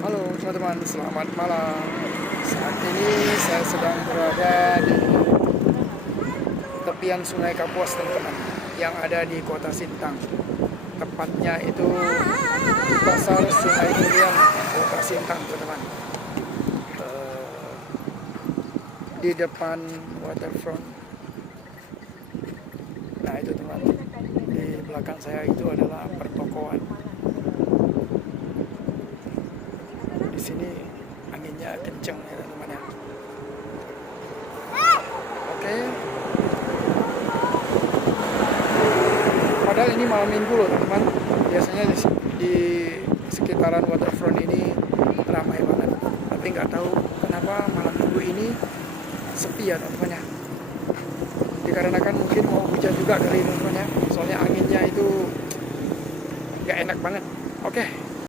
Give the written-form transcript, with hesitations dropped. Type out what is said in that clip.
Halo teman-teman, selamat malam. Saat ini saya sedang berada di tepian Sungai Kapuas, teman-teman, yang ada di Kota Sintang. Tepatnya itu di Pasar Sungai Durian, Kota Sintang, teman-teman. Di depan waterfront. Nah itu teman, di belakang saya itu adalah pertokoan. Di sini anginnya kenceng ya teman-teman ya. Oke. Padahal ini malam minggu loh teman-teman. Biasanya di sekitaran waterfront ini ramai banget. Tapi nggak tahu kenapa malam minggu ini sepi ya teman-teman ya. Dikarenakan mungkin mau hujan juga kali ini teman-teman ya. Soalnya anginnya itu nggak enak banget. Oke.